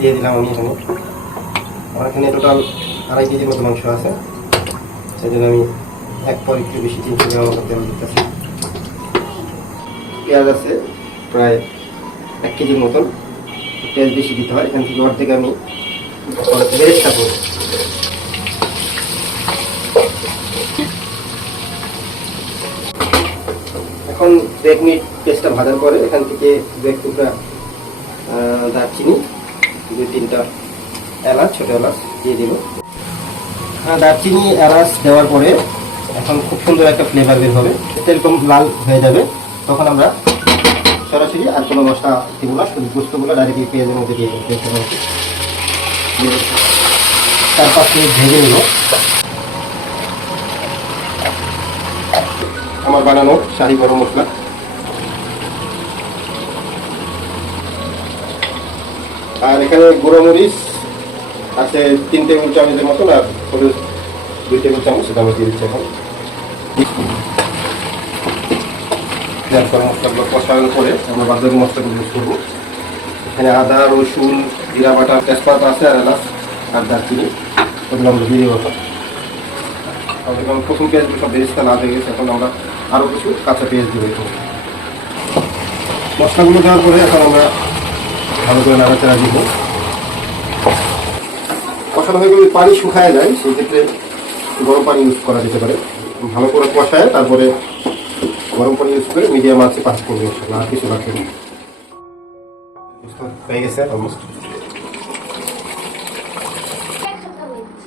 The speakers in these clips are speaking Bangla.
দিয়ে দিলাম আমি এখানে। আমার এখানে টোটাল আড়াই কেজির মতো মাংস আছে। সেই জন্য আমি এক পর একটু বেশি তিনশো গ্রাম মতো তেল দিতেছি। পেঁয়াজ আছে প্রায় এক কেজির মতন। পেঁয়াজ বেশি দিতে হয়। এখান থেকে অর্ধেক আমি বেরেস্তা করব। এখন দু এক মিনিট পেঁয়াজটা ভাজার পরে এখান থেকে দু এক টুকরা দারচিনি দুই তিনটা এলাচ, ছোটো এলাচ দিয়ে দিল। দারচিনি, এলাচ দেওয়ার পরে এখন খুব সুন্দর একটা ফ্লেভার বের হবে। এরকম লাল হয়ে যাবে। তখন আমরা সরাসরি আর কোনো মশলা দিব না, শুধু গুস্তগুলো ডাইরেক্টলি পেঁয়াজের মধ্যে দিয়ে দেবো চার পাঁচ মিনিট ভেজে নিব আমার বানানো শাহি গরম মশলা। আর এখানে গুঁড়ো মরিচ আছে তিন টেবিল চামচের মতন আর হলুদ দুই টেবিল চামচ সেটা আমি দিয়ে দিচ্ছি এখন। পেঁয়াজ গরম মশলাগুলো কষানোর পরে আমরা বাজারের মশলাগুলো ইউজ করব। এখানে আদা, রসুন, জিরা বাটা, তেজপাতা আছে আর এলাচ আর দারচিনি, ওগুলো আমরা দিয়ে দেবো। এখন। প্রথম পেঁয়াজগুলো সব বেরেস্তা না হয়ে গেছে, এখন আমরা আরও কিছু কাঁচা পেঁয়াজ দেবো। মশলাগুলো দেওয়ার পরে এখন আমরা করে নাড়াচাড়া দিব কষানো হয়ে গেলে পানি শুকায় যায় সেই ক্ষেত্রে গরম পানি ইউজ করা যেতে পারে। ভালো করে কষায়, তারপরে গরম পানি ইউজ করে মিডিয়াম আছে পাঁচ করব আর কিছু না হয়ে গেছে অলমোস্ট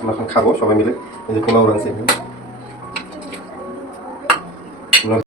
আমরা খাব, সবাই মিলে। এই যে পোলাও এখানে।